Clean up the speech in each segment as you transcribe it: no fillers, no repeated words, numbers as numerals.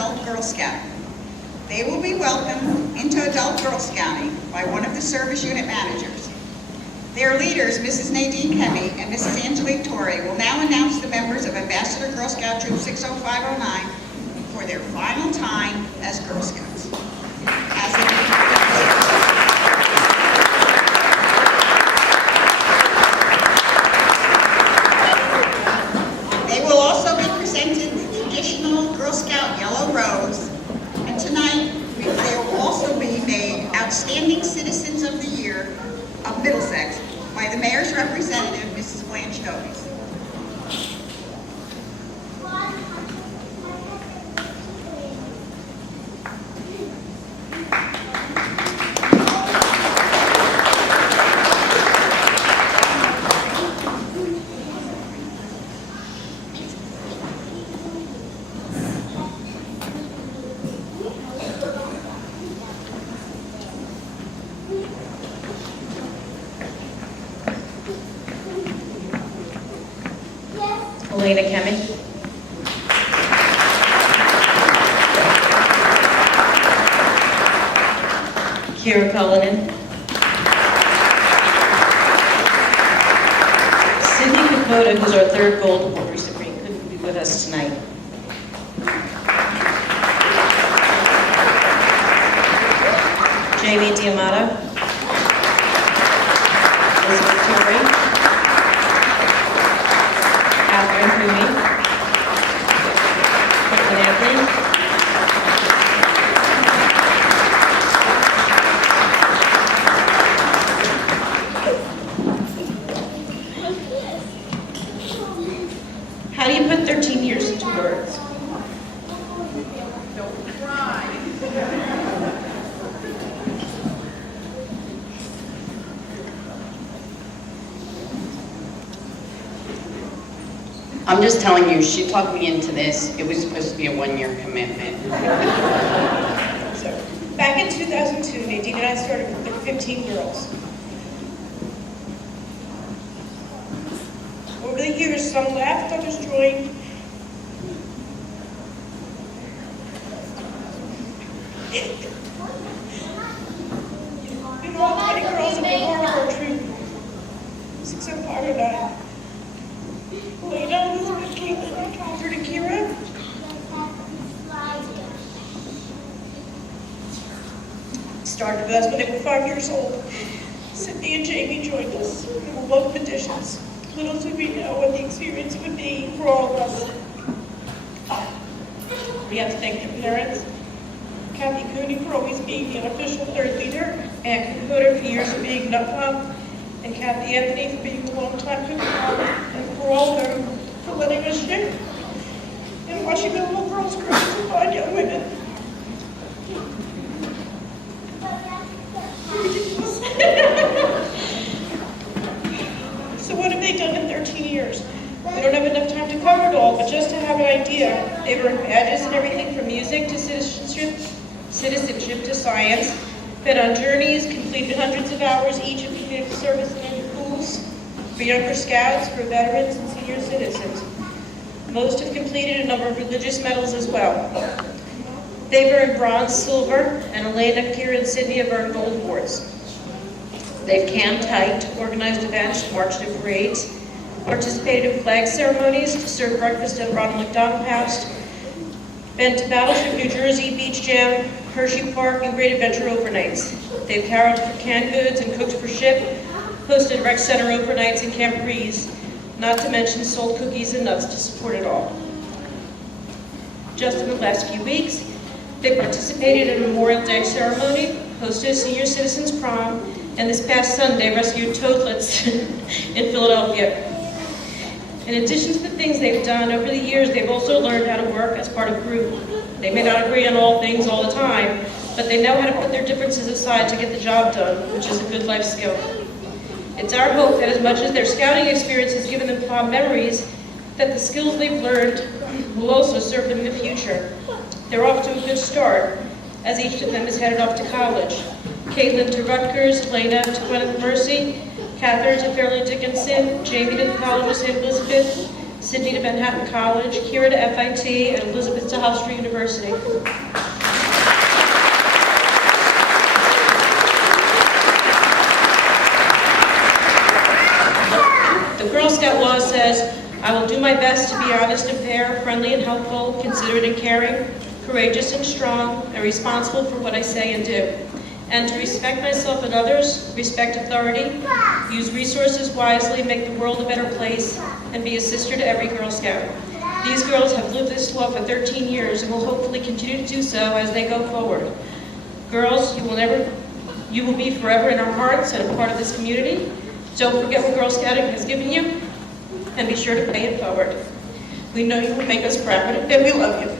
adult Girl Scout. They will be welcomed into adult Girl Scouting by one of the service unit managers. Their leaders, Mrs. Nadine Kemme and Mrs. Angelique Torrey, will now announce the members of Ambassador Girl Scout Troop 60509 for their final time as Girl Scouts. They will also be presented the traditional Girl Scout yellow rose, and tonight they will also be made Outstanding Citizens of the Year of Middlesex by the Mayor's representative, Mrs. Blanche Doties. Elena Kemme. Kira Cullinan. Sydney Kokoda, who's our third gold award recipient, couldn't be with us tonight. Jamie Diamato. Elizabeth Torrey. How do you put 13 years into words? Don't cry. I'm just telling you, she talked me into this. It was supposed to be a one-year commitment. So, back in 2002, Nadine and I started with 15 girls. Over the years, some left, others joined. We've all 20 girls have been part of our troop. 60509. Lena, Elizabeth, Caitlin, Catherine, and Kira. Started with us when they were 5 years old. Cindy and Jamie joined us. They were love additions. Little did we know what the experience would be for all of us. We have to thank their parents, Kathy Cooney for always being the unofficial third leader, Ann Kokoda for years of being nut mom, and Kathy Anthony for being a long-time cookie mom, and for all of them for letting us share and watching the little girls grow into fine young women. So what have they done in 13 years? We don't have enough time to cover it all, but just to have an idea, they've earned badges in everything from music to citizenship to science, been on journeys, completed hundreds of hours each of community service in the schools, for younger scouts, for veterans and senior citizens. Most have completed a number of religious medals as well. They've earned bronze, silver, and Elena, Kira, and Sydney have earned gold awards. They've camped, hiked, organized events, marched in parades, participated in flag ceremonies, served breakfast at Ronald McDonald House, been to Battleship, New Jersey, Beach Jam, Hershey Park, and Great Adventure overnights. They've caroled for canned goods and cooked for ship, hosted rec center overnights and Camp Breeze, not to mention sold cookies and nuts to support it all. Just in the last few weeks, they participated in a Memorial Day ceremony, hosted a senior citizens prom, and this past Sunday rescued toadlets in Philadelphia. In addition to the things they've done over the years, they've also learned how to work as part of a group. They may not agree on all things all the time, but they know how to put their differences aside to get the job done, which is a good life skill. It's our hope that as much as their scouting experience has given them fond memories, that the skills they've learned will also serve them in the future. They're off to a good start, as each of them is headed off to college. Caitlin to Rutgers, Lena to Gwyneth Mercy, Catherine to Fairleigh Dickinson, Jamie to the College of St. Elizabeth, Sydney to Manhattan College, Kira to FIT, and Elizabeth to Hofstra University. The Girl Scout law says, I will do my best to be honest and fair, friendly and helpful, considerate and caring, courageous and strong, and responsible for what I say and do. And to respect myself and others, respect authority, use resources wisely, make the world a better place, and be a sister to every Girl Scout. These girls have lived this law for 13 years and will hopefully continue to do so as they go forward. Girls, you will be forever in our hearts and a part of this community. Don't forget what Girl Scouting has given you, and be sure to pay it forward. We know you will make us proud, and we love you.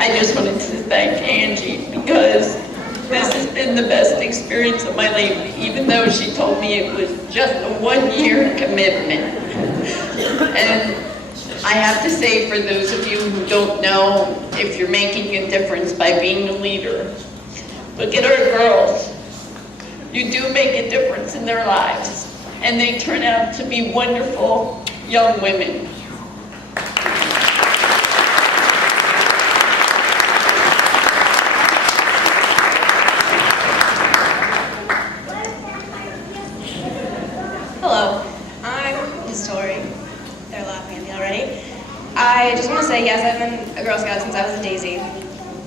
I just wanted to thank Angie because this has been the best experience of my life, even though she told me it was just a one-year commitment. And I have to say, for those of you who don't know if you're making a difference by being a leader, look at our girls. You do make a difference in their lives, and they turn out to be wonderful young women. Hello, I'm Miss Tori. They're laughing at me already. I just want to say, yes, I've been a Girl Scout since I was a daisy.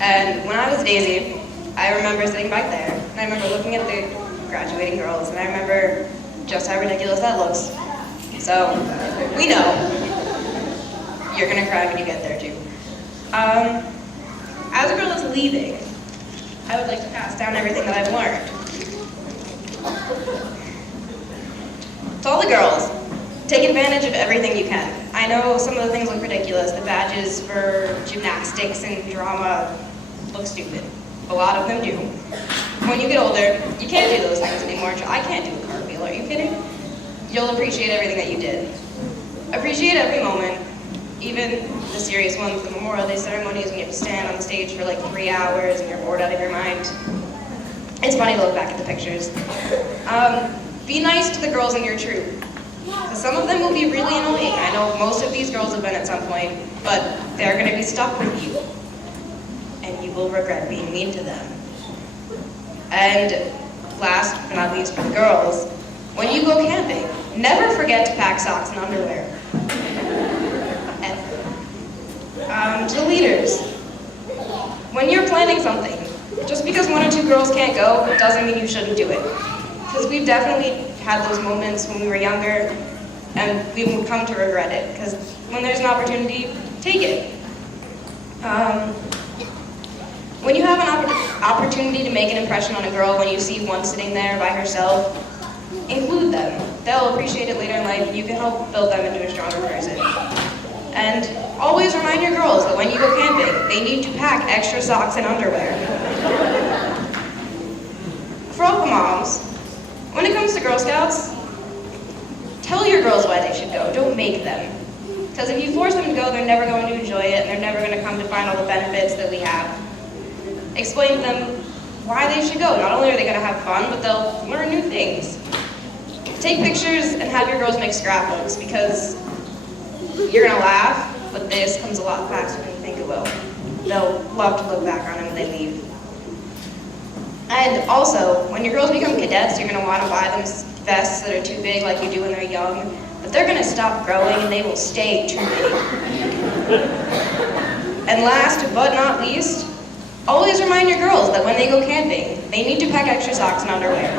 And when I was a daisy, I remember sitting back there, and I remember looking at the graduating girls, and I remember just how ridiculous that looks. So, we know. You're gonna cry when you get there too. As a girl that's leaving, I would like to pass down everything that I've learned. To all the girls, take advantage of everything you can. I know some of the things look ridiculous. The badges for gymnastics and drama look stupid. A lot of them do. When you get older, you can't do those things anymore. I can't do a cartwheel, are you kidding? You'll appreciate everything that you did. Appreciate every moment, even the serious ones, the Memorial Day ceremonies when you have to stand on the stage for like 3 hours and you're bored out of your mind. It's funny to look back at the pictures. Be nice to the girls in your troop. Because some of them will be really annoying. I know most of these girls have been at some point, but they're going to be stuck with you. And you will regret being mean to them. And last but not least for the girls, when you go camping, never forget to pack socks and underwear. To the leaders, when you're planning something, just because 1 or 2 girls can't go doesn't mean you shouldn't do it. Because we've definitely had those moments when we were younger, and we will come to regret it. Because when there's an opportunity, take it. When you have an opportunity to make an impression on a girl, when you see one sitting there by herself, include them. They'll appreciate it later in life, and you can help build them into a stronger person. And always remind your girls that when you go camping, they need to pack extra socks and underwear. For all the moms, when it comes to Girl Scouts, tell your girls why they should go. Don't make them. Because if you force them to go, they're never going to enjoy it, and they're never going to come to find all the benefits that we have. Explain to them why they should go. Not only are they going to have fun, but they'll learn new things. Take pictures and have your girls make scrapbooks, because you're going to laugh, but this comes a lot faster than you think it will. They'll love to look back on it when they leave. And also, when your girls become cadets, you're going to want to buy them vests that are too big like you do when they're young, but they're going to stop growing and they will stay too big. And last but not least, always remind your girls that when they go camping, they need to pack extra socks and underwear.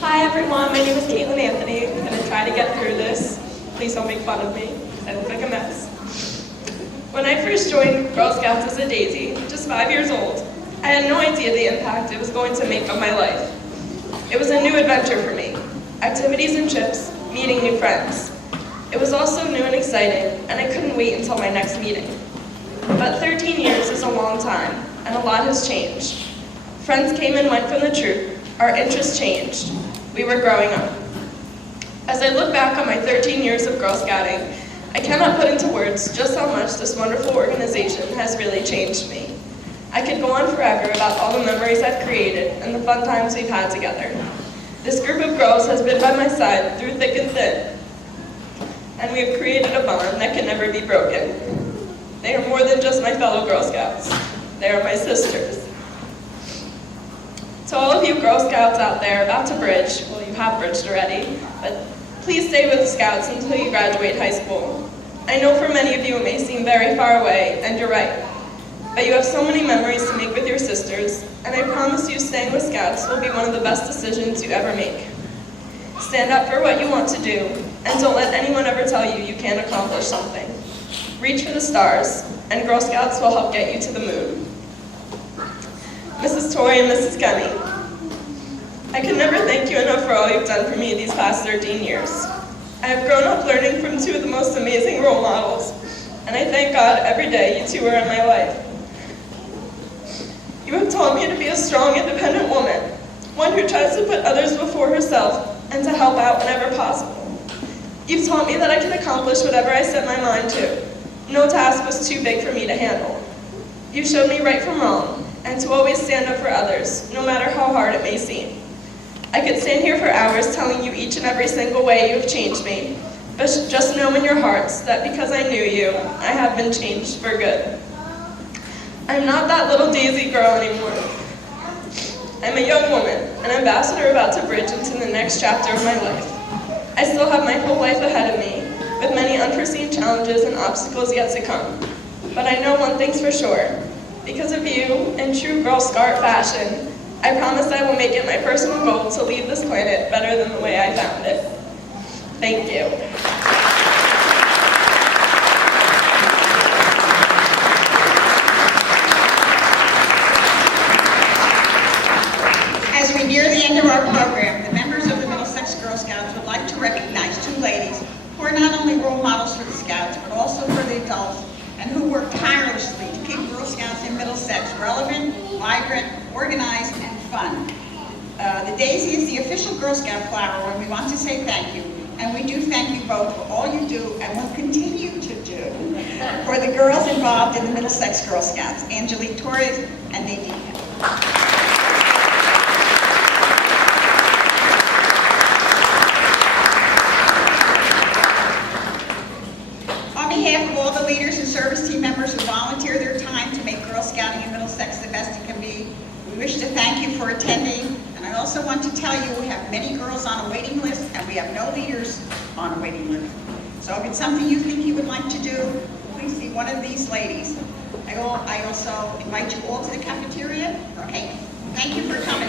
Hi everyone, my name is Caitlin Anthony. I'm going to try to get through this. Please don't make first joined Girl Scouts as a daisy, just 5 years old, I had no idea the impact it was going to make on my life. It was a new adventure for me. Activities and trips, meeting new friends. It was also new and exciting, and I couldn't wait until my next meeting. But 13 years is a long time, and a lot has changed. Friends came and went from the troop, our interests changed. We were growing up. As I look back on my 13 years of Girl Scouting, I cannot put into words just how much this wonderful organization has really changed me. I could go on forever about all the memories I've created and the fun times we've had together. This group of girls has been by my side through thick and thin, and we have created a bond that can never be broken. They are more than just my fellow Girl Scouts. They are my sisters. To all of you Girl Scouts out there about to bridge, well, you have bridged already, but please stay with the Scouts until you graduate high school. I know for many of you it may seem very far away, and you're right, but you have so many memories to make with your sisters, and I promise you staying with Scouts will be one of the best decisions you ever make. Stand up for what you want to do, and don't let anyone ever tell you you can't accomplish something. Reach for the stars, and Girl Scouts will help get you to the moon. Mrs. Torrey and Mrs. Gunny, I can never thank you enough for all you've done for me these past 13 years. I have grown up learning from two of the most amazing role models, and I thank God every day you two are in my life. You have taught me to be a strong, independent woman, one who tries to put others before herself and to help out whenever possible. You've taught me that I can accomplish whatever I set my mind to. No task was too big for me to handle. You showed me right from wrong, and to always stand up for others, no matter how hard it may seem. I could stand here for hours telling you each and every single way you have changed me, but just know in your hearts that because I knew you, I have been changed for good. I'm not that little daisy girl anymore. I'm a young woman, an ambassador about to bridge into the next chapter of my life. I still have my whole life ahead of me, with many unforeseen challenges and obstacles yet to come. But I know one thing's for sure. Because of you, in true Girl Scout fashion, I promise I will make it my personal goal to leave this planet better than the way I found it. Thank you. As we near the end of our program, the members of the Middlesex Girl Scouts would like to recognize two ladies who are not only role models for the Scouts, but also for the adults, and who work tirelessly to keep Girl Scouts in Middlesex relevant, vibrant, organized, and fun. The daisy is the official Girl Scout flower, and we want to say thank you. And we do thank you both for all you do and will continue to do for the girls involved in the Middlesex Girl Scouts, Angelique Torres and Nadine. On behalf of all the leaders and service team members who volunteer their time to make Girl Scouting in Middlesex the best it can be, we wish to thank you for attending. And I also want to tell you we have many girls on a waiting list and we have no leaders on a waiting list. So if it's something you think you would like to do, please see one of these ladies. I also invite you all to the cafeteria. Okay, thank you for coming.